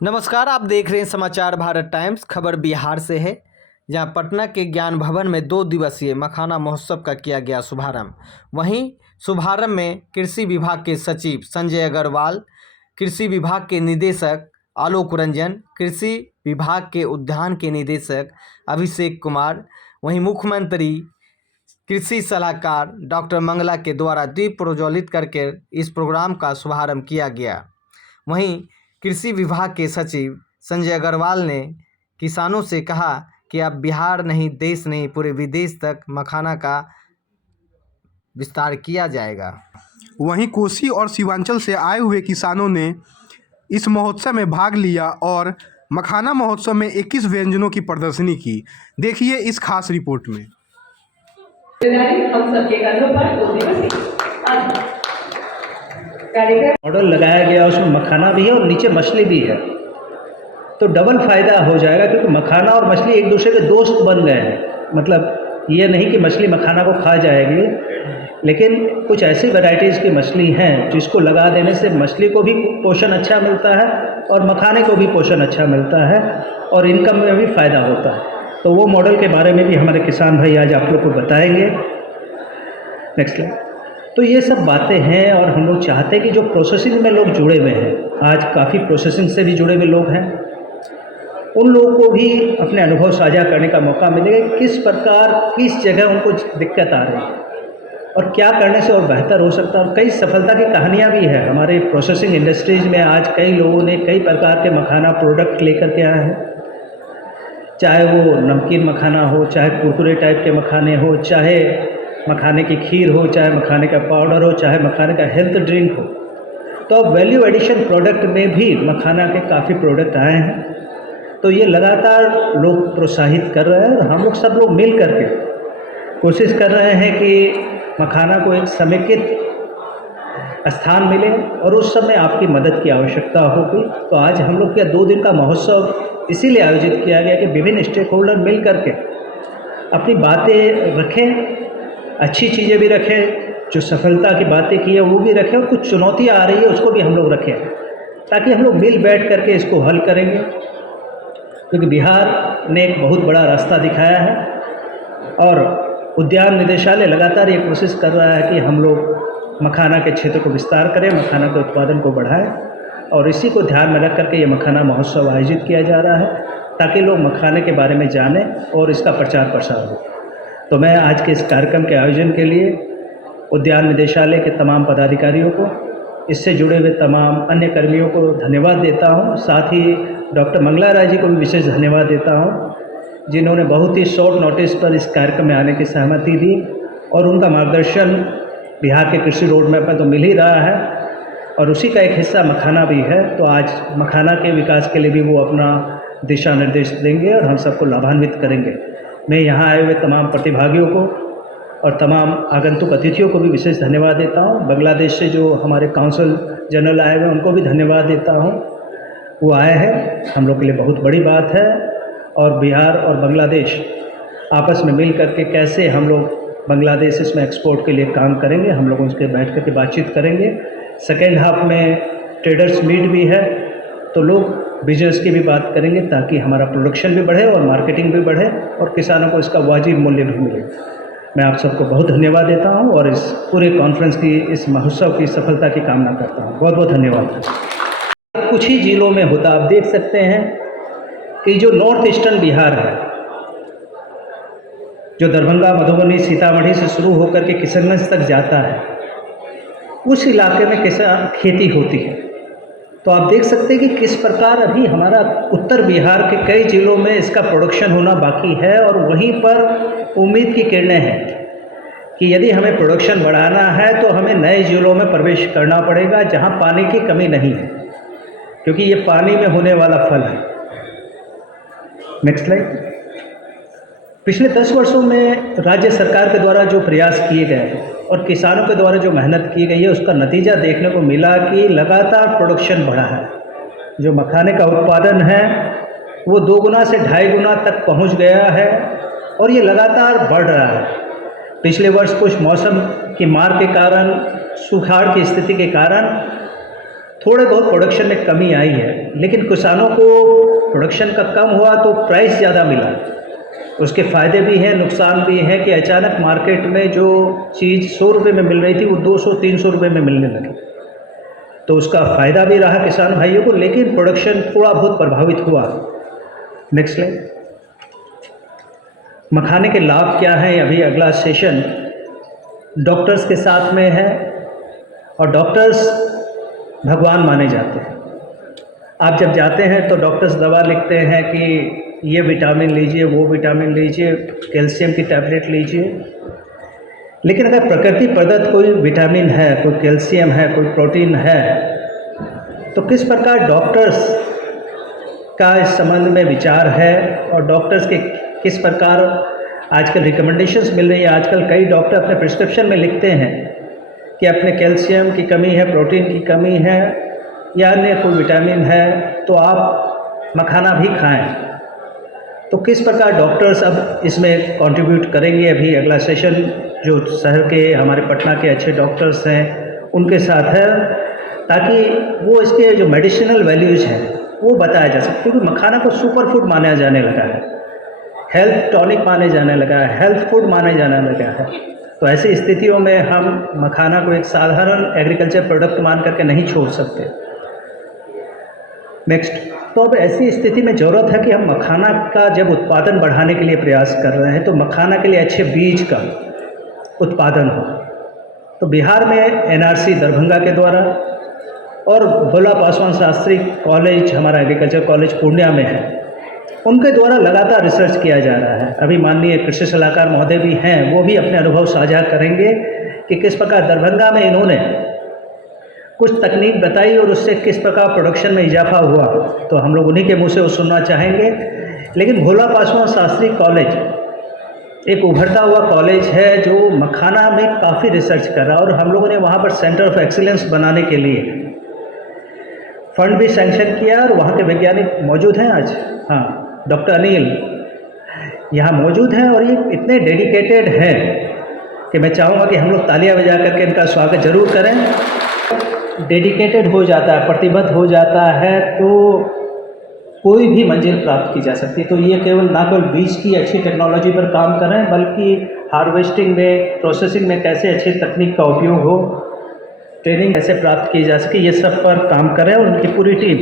नमस्कार, आप देख रहे हैं समाचार भारत टाइम्स। खबर बिहार से है, जहां पटना के ज्ञान भवन में 2 दिवसीय मखाना महोत्सव का किया गया शुभारंभ। वहीं शुभारंभ में कृषि विभाग के सचिव संजय अग्रवाल, कृषि विभाग के निदेशक आलोक रंजन, कृषि विभाग के उद्यान के निदेशक अभिषेक कुमार, वहीं मुख्यमंत्री कृषि सलाहकार डॉक्टर मंगला के द्वारा दीप प्रज्वलित करके इस प्रोग्राम का शुभारंभ किया गया। वहीं कृषि विभाग के सचिव संजय अग्रवाल ने किसानों से कहा कि अब बिहार नहीं, देश नहीं, पूरे विदेश तक मखाना का विस्तार किया जाएगा। वहीं कोसी और सीमांचल से आए हुए किसानों ने इस महोत्सव में भाग लिया और मखाना महोत्सव में 21 व्यंजनों की प्रदर्शनी की। देखिए इस खास रिपोर्ट में। हम सबके कंधों पर 2 दिवसीय मॉडल लगाया गया, उसमें मखाना भी है और नीचे मछली भी है, तो डबल फ़ायदा हो जाएगा, क्योंकि मखाना और मछली एक दूसरे के दोस्त बन गए हैं। मतलब ये नहीं कि मछली मखाना को खा जाएगी, लेकिन कुछ ऐसी वैरायटीज़ की मछली हैं जिसको लगा देने से मछली को भी पोषण अच्छा मिलता है और मखाने को भी पोषण अच्छा मिलता है और इनकम में भी फ़ायदा होता है। तो वो मॉडल के बारे में भी हमारे किसान भाई आज आप लोग को बताएंगे। Next slide. तो ये सब बातें हैं और हम लोग चाहते हैं कि जो प्रोसेसिंग में लोग जुड़े हुए हैं, आज काफ़ी प्रोसेसिंग से भी जुड़े हुए लोग हैं, उन लोगों को भी अपने अनुभव साझा करने का मौका मिलेगा। किस प्रकार किस जगह उनको दिक्कत आ रही है और क्या करने से और बेहतर हो सकता है। और कई सफलता की कहानियाँ भी हैं हमारे प्रोसेसिंग इंडस्ट्रीज़ में। आज कई लोगों ने कई प्रकार के मखाना प्रोडक्ट लेकर के आए हैं, चाहे वो नमकीन मखाना हो, चाहे कुरकुरे टाइप के मखाने हो, चाहे मखाने की खीर हो, चाहे मखाने का पाउडर हो, चाहे मखाने का हेल्थ ड्रिंक हो। तो अब वैल्यू एडिशन प्रोडक्ट में भी मखाना के काफ़ी प्रोडक्ट आए हैं। तो ये लगातार लोग प्रोत्साहित कर रहे हैं और हम लोग सब लोग मिल करके कोशिश कर रहे हैं कि मखाना को एक समेकित स्थान मिले और उस समय आपकी मदद की आवश्यकता होगी। तो आज हम लोग का 2 दिन का महोत्सव इसीलिए आयोजित किया गया कि विभिन्न स्टेक होल्डर मिल करके अपनी बातें रखें, अच्छी चीज़ें भी रखें, जो सफलता की बातें की है वो भी रखें, और कुछ चुनौतियाँ आ रही है उसको भी हम लोग रखें, ताकि हम लोग मिल बैठ करके इसको हल करेंगे। क्योंकि बिहार ने एक बहुत बड़ा रास्ता दिखाया है और उद्यान निदेशालय लगातार ये कोशिश कर रहा है कि हम लोग मखाना के क्षेत्र को विस्तार करें, मखाना के उत्पादन को बढ़ाएं, और इसी को ध्यान में रख करके ये मखाना महोत्सव आयोजित किया जा रहा है, ताकि लोग मखाने के बारे में जानें और इसका प्रचार प्रसार हो। तो मैं आज के इस कार्यक्रम के आयोजन के लिए उद्यान निदेशालय के तमाम पदाधिकारियों को, इससे जुड़े हुए तमाम अन्य कर्मियों को धन्यवाद देता हूं। साथ ही डॉक्टर मंगला राय जी को भी विशेष धन्यवाद देता हूं, जिन्होंने बहुत ही शॉर्ट नोटिस पर इस कार्यक्रम में आने की सहमति दी, और उनका मार्गदर्शन बिहार के कृषि रोड मैप में तो मिल ही रहा है और उसी का एक हिस्सा मखाना भी है। तो आज मखाना के विकास के लिए भी वो अपना दिशा निर्देश देंगे और हम सबको लाभान्वित करेंगे। मैं यहाँ आए हुए तमाम प्रतिभागियों को और तमाम आगंतुक अतिथियों को भी विशेष धन्यवाद देता हूँ। बांग्लादेश से जो हमारे काउंसिल जनरल आए हुए हैं उनको भी धन्यवाद देता हूँ, वो आए हैं, हम लोग के लिए बहुत बड़ी बात है। और बिहार और बांग्लादेश आपस में मिल करके कैसे हम लोग बांग्लादेश इसमें एक्सपोर्ट के लिए काम करेंगे, हम लोग उसके बैठ करके बातचीत करेंगे। सेकेंड हाफ में ट्रेडर्स मीट भी है, तो लोग बिजनेस की भी बात करेंगे, ताकि हमारा प्रोडक्शन भी बढ़े और मार्केटिंग भी बढ़े और किसानों को इसका वाजिब मूल्य भी मिले। मैं आप सबको बहुत धन्यवाद देता हूं और इस पूरे कॉन्फ्रेंस की, इस महोत्सव की सफलता की कामना करता हूं। बहुत बहुत धन्यवाद। कुछ ही जिलों में होता, आप देख सकते हैं कि जो नॉर्थ ईस्टर्न बिहार है, जो दरभंगा, मधुबनी, सीतामढ़ी से शुरू होकर के किशनगंज तक जाता है, उस इलाके में किसान खेती होती है। तो आप देख सकते हैं कि किस प्रकार अभी हमारा उत्तर बिहार के कई जिलों में इसका प्रोडक्शन होना बाकी है, और वहीं पर उम्मीद की किरणें हैं कि यदि हमें प्रोडक्शन बढ़ाना है तो हमें नए जिलों में प्रवेश करना पड़ेगा, जहां पानी की कमी नहीं है, क्योंकि ये पानी में होने वाला फल है। Next slide. पिछले 10 वर्षों में राज्य सरकार के द्वारा जो प्रयास किए गए और किसानों के द्वारा जो मेहनत की गई है, उसका नतीजा देखने को मिला कि लगातार प्रोडक्शन बढ़ा है। जो मखाने का उत्पादन है वो 2 गुना से 2.5 गुना तक पहुंच गया है और ये लगातार बढ़ रहा है। पिछले वर्ष कुछ मौसम की मार के कारण, सुखाड़ की स्थिति के कारण थोड़े बहुत प्रोडक्शन में कमी आई है, लेकिन किसानों को प्रोडक्शन का कम हुआ तो प्राइस ज़्यादा मिला। उसके फ़ायदे भी हैं, नुकसान भी हैं कि अचानक मार्केट में जो चीज़ 100 रुपये में मिल रही थी वो 200-300 रुपये में मिलने लगी, तो उसका फ़ायदा भी रहा किसान भाइयों को, लेकिन प्रोडक्शन थोड़ा बहुत प्रभावित हुआ। Next slide. मखाने के लाभ क्या हैं? अभी अगला सेशन डॉक्टर्स के साथ में है, और डॉक्टर्स भगवान माने जाते हैं। आप जब जाते हैं तो डॉक्टर्स दवा लिखते हैं कि ये विटामिन लीजिए, वो विटामिन लीजिए, कैल्शियम की टैबलेट लीजिए, लेकिन अगर प्रकृति प्रदत्त कोई विटामिन है, कोई कैल्शियम है, कोई प्रोटीन है, तो किस प्रकार डॉक्टर्स का इस संबंध में विचार है और डॉक्टर्स के किस प्रकार आजकल रिकमेंडेशंस मिल रही है। आजकल कई डॉक्टर अपने प्रिस्क्रिप्शन में लिखते हैं कि अपने कैल्शियम की कमी है, प्रोटीन की कमी है या अन्य कोई विटामिन है तो आप मखाना भी खाएं। तो किस प्रकार डॉक्टर्स अब इसमें कंट्रीब्यूट करेंगे, अभी अगला सेशन जो शहर के हमारे पटना के अच्छे डॉक्टर्स हैं उनके साथ है, ताकि वो इसके जो मेडिसिनल वैल्यूज़ हैं वो बताया जा सके। क्योंकि मखाना को सुपर फूड माना जाने लगा है, हेल्थ टॉनिक माने जाने लगा है, हेल्थ फूड माने जाने लगा है। तो ऐसी स्थितियों में हम मखाना को एक साधारण एग्रीकल्चर प्रोडक्ट मान करके नहीं छोड़ सकते। नेक्स्ट। तो अब ऐसी स्थिति में ज़रूरत है कि हम मखाना का जब उत्पादन बढ़ाने के लिए प्रयास कर रहे हैं तो मखाना के लिए अच्छे बीज का उत्पादन हो। तो बिहार में एनआरसी दरभंगा के द्वारा और भोला पासवान शास्त्री कॉलेज, हमारा एग्रीकल्चर कॉलेज पूर्णिया में है, उनके द्वारा लगातार रिसर्च किया जा रहा है। अभी माननीय कृषि सलाहकार महोदय भी हैं, वो भी अपने अनुभव साझा करेंगे कि किस प्रकार दरभंगा में इन्होंने कुछ तकनीक बताई और उससे किस प्रकार प्रोडक्शन में इजाफा हुआ। तो हम लोग उन्हीं के मुंह से वो सुनना चाहेंगे। लेकिन भोला पासवान शास्त्री कॉलेज एक उभरता हुआ कॉलेज है जो मखाना में काफ़ी रिसर्च कर रहा है, और हम लोगों ने वहाँ पर सेंटर ऑफ एक्सीलेंस बनाने के लिए फंड भी सैंक्शन किया, और वहाँ के वैज्ञानिक मौजूद हैं आज। हाँ, डॉक्टर अनिल यहाँ मौजूद हैं, और ये इतने डेडिकेटेड हैं कि मैं चाहूँगा कि हम लोग तालियां बजा करके इनका स्वागत जरूर करें। डेडिकेटेड हो जाता है, प्रतिबद्ध हो जाता है तो कोई भी मंजिल प्राप्त की जा सकती है। तो ये केवल ना केवल बीज की अच्छी टेक्नोलॉजी पर काम कर रहे हैं, बल्कि हार्वेस्टिंग में, प्रोसेसिंग में कैसे अच्छी तकनीक का उपयोग हो, ट्रेनिंग कैसे प्राप्त की जा सके, ये सब पर काम कर रहे हैं, और उनकी पूरी टीम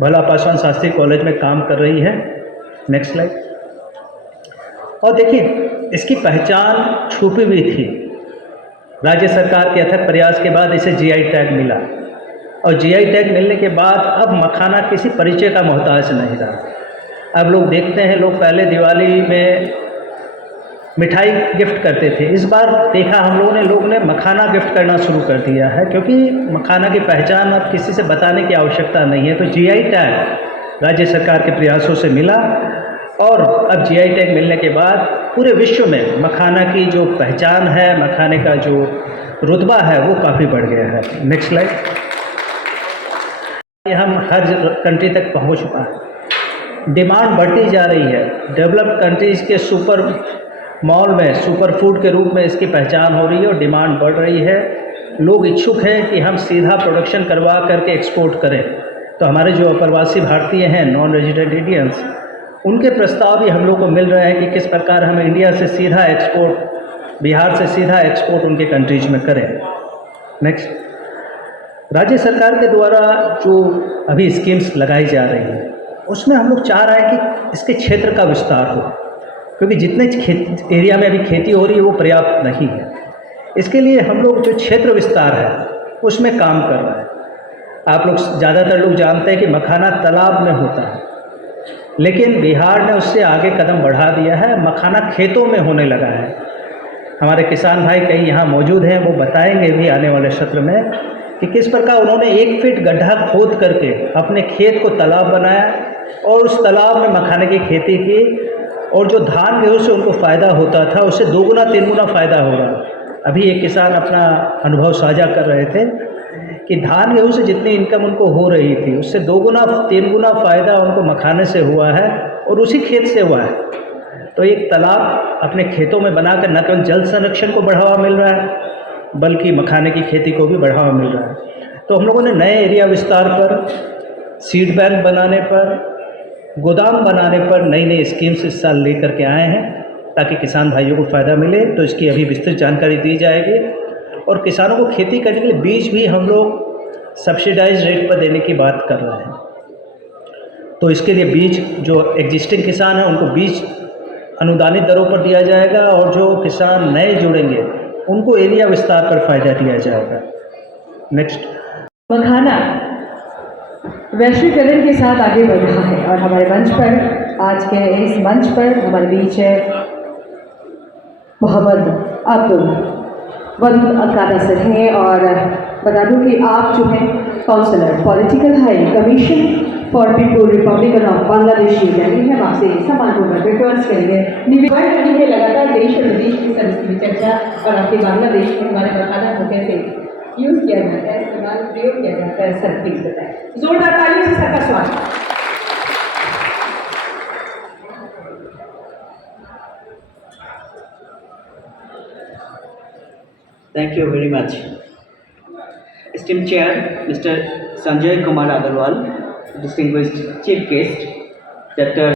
भोला पासवान शास्त्री कॉलेज में काम कर रही है। Next slide. और देखिए, इसकी पहचान छुपी हुई थी। राज्य सरकार के अथक प्रयास के बाद इसे जीआई टैग मिला, और जीआई टैग मिलने के बाद अब मखाना किसी परिचय का मोहताज नहीं रहा। अब लोग देखते हैं, लोग पहले दिवाली में मिठाई गिफ्ट करते थे, इस बार देखा हम लोगों ने मखाना गिफ्ट करना शुरू कर दिया है, क्योंकि मखाना की पहचान अब किसी से बताने की आवश्यकता नहीं है। तो जीआई टैग राज्य सरकार के प्रयासों से मिला, और अब जीआई टैग मिलने के बाद पूरे विश्व में मखाना की जो पहचान है, मखाने का जो रुतबा है वो काफ़ी बढ़ गया है। Next slide. हम हर कंट्री तक पहुंच पाए, डिमांड बढ़ती जा रही है। डेवलप्ड कंट्रीज़ के सुपर मॉल में सुपर फूड के रूप में इसकी पहचान हो रही है और डिमांड बढ़ रही है। लोग इच्छुक हैं कि हम सीधा प्रोडक्शन करवा करके एक्सपोर्ट करें। तो हमारे जो अप्रवासी भारतीय हैं, नॉन रेजिडेंट इंडियंस, उनके प्रस्ताव भी हम लोग को मिल रहे हैं कि किस प्रकार हम इंडिया से सीधा एक्सपोर्ट, बिहार से सीधा एक्सपोर्ट उनके कंट्रीज में करें। नेक्स्ट। राज्य सरकार के द्वारा जो अभी स्कीम्स लगाई जा रही हैं उसमें हम लोग चाह रहे हैं कि इसके क्षेत्र का विस्तार हो, क्योंकि जितने एरिया में अभी खेती हो रही है वो पर्याप्त नहीं है। इसके लिए हम लोग जो क्षेत्र विस्तार है उसमें काम कर रहे हैं। आप लोग ज़्यादातर लोग जानते हैं कि मखाना तालाब में होता है, लेकिन बिहार ने उससे आगे कदम बढ़ा दिया है, मखाना खेतों में होने लगा है। हमारे किसान भाई कई यहाँ मौजूद हैं, वो बताएंगे भी आने वाले सत्र में कि किस प्रकार उन्होंने 1 फीट गड्ढा खोद करके अपने खेत को तालाब बनाया और उस तालाब में मखाने की खेती की, और जो धान गेहूँ से उनको फ़ायदा होता था उससे 2 गुना 3 गुना फ़ायदा हो रहा। अभी एक किसान अपना अनुभव साझा कर रहे थे कि धान गेहूँ से जितनी इनकम उनको हो रही थी उससे 2 गुना 3 गुना फ़ायदा उनको मखाने से हुआ है, और उसी खेत से हुआ है। तो एक तालाब अपने खेतों में बनाकर न केवल जल संरक्षण को बढ़ावा मिल रहा है, बल्कि मखाने की खेती को भी बढ़ावा मिल रहा है। तो हम लोगों ने नए एरिया विस्तार पर, सीड बैंक बनाने पर, गोदाम बनाने पर नई नई स्कीम्स इस साल लेकर के आए हैं ताकि किसान भाइयों को फ़ायदा मिले। तो इसकी अभी विस्तृत जानकारी दी जाएगी। और किसानों को खेती करने के लिए बीज भी हम लोग सब्सिडाइज रेट पर देने की बात कर रहे हैं। तो इसके लिए बीज जो एग्जिस्टिंग किसान हैं उनको बीज अनुदानित दरों पर दिया जाएगा और जो किसान नए जुड़ेंगे उनको एरिया विस्तार पर फ़ायदा दिया जाएगा। नेक्स्ट। मखाना वैश्वीकरण के साथ आगे बढ़ रहा है और हमारे मंच पर, आज के इस मंच पर हमारे बीच है मोहम्मद अब्दुल वदूद अकादा सर हैं। और बता दूं कि आप जो हैं counsellor political high commission for people republic of Bangladesh Delhi है, आपसे सम्मानपूर्वक रिक्वेस्ट करेंगे निवेदन करनी है लगातार देश और विदेश की संस्कृति चर्चा और आपके बांग्लादेश में हमारे मखाना को कैसे यूज किया जाता है, इस्तेमाल प्रयोग किया जाता है, सर प्लीज बताएं। जोरदार तालियों से सबका स्वागत। Thank you very much. Esteemed Chair, Mr. Sanjay Kumar Agarwal, distinguished Chief Guest, Dr.